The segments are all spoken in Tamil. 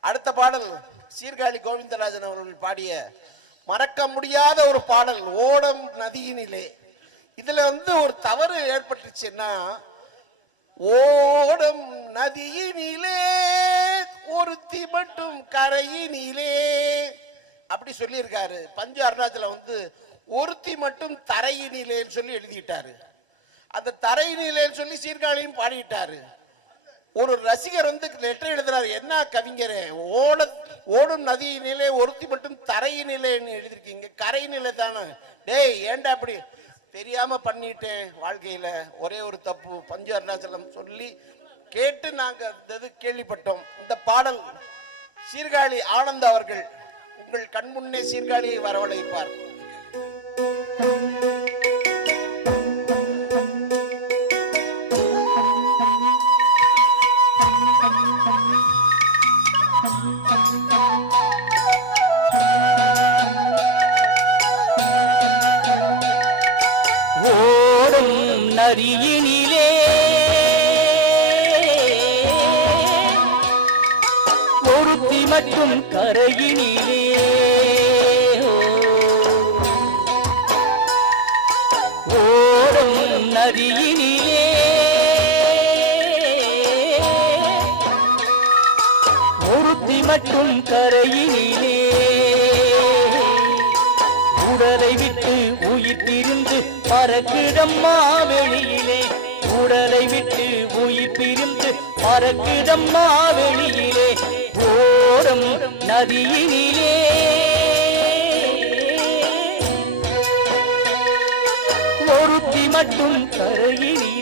அடுத்த பாடல் சீர்காழி கோவிந்தராஜன் அவர்கள் பாடிய மறக்க முடியாத ஒரு பாடல் ஓடம் நதியினிலே. இதுல வந்து ஒரு தவறு ஏற்பட்டுச்சுன்னா ஓடம் நதியினிலே ஒருத்தி மட்டும் கரையினிலே. அப்படி சொல்லியிருக்காரு. பஞ்சு அருணாச்சலம் வந்து ஒருத்தி மட்டும் தரையினிலேன்னு சொல்லி எழுதிட்டாரு. அந்த தரையினிலேன்னு சொல்லி சீர்காழியும் பாடிட்டாரு. ஒரு ரசிகர் வந்து லெட்டர் எழுதுறாரு. என்ன கவிஞரே ஓட ஓடும் நதியினிலே ஒருத்தி மட்டும் தரையினிலேன்னு எழுதிருக்கீங்க கரையினிலே தானே. டேய் ஏன்டா அப்படி? தெரியாம பண்ணிட்டேன் வாழ்க்கையில. ஒரே ஒரு தப்பு. பஞ்சு அருணாச்சலம். சொல்லி கேட்டு நாங்க இது கேள்விப்பட்டோம். இந்த பாடல் சீர்காழி ஆனந்த் அவர்கள் உங்கள் கண்முன்னே சீர்காழியை வரவழைப்பார். ஓடும் நரியினிலே. ஒருத்தி மட்டும் கரையினிலே. ஓடும் நரியினிலே. ஒருத்தி மட்டும் கரையினிலே. உடலை விட்டு உயிர் பிரிந்து பறக்குதம்மா வெளியிலே உடலை விட்டு உயிர் பிரிந்து பறக்குதம்மா வெளியிலே ஓரம் நதியினிலே. ஒருத்தி மட்டும் கரையினிலே.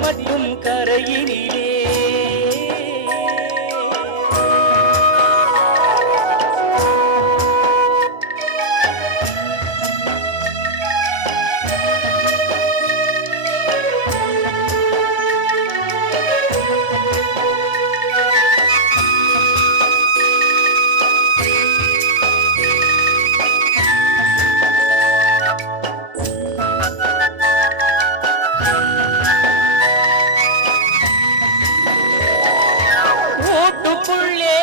மதியும் கரையினிலே. கூட்டுக்குள்ளே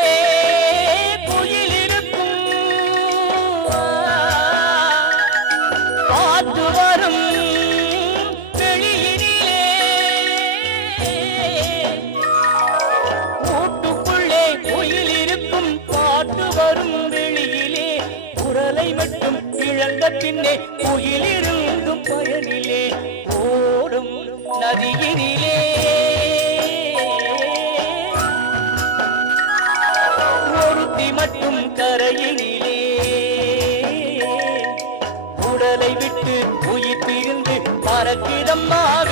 குயில் இருக்கும் காத்து வரும் வெளியிலே கூட்டுக்குள்ளே குயில் இருக்கும் காட்டு வரும் வெளியிலே. குரலை மட்டும் இழந்த பின்னே குயிலிருந்தும் பயனிலே. ஓடும் நதியினிலே. ஒருத்தி மட்டும் கரையினிலே. உடலை விட்டு உயிர் பிரிந்து பறக்கிடம்மா வெளியிலே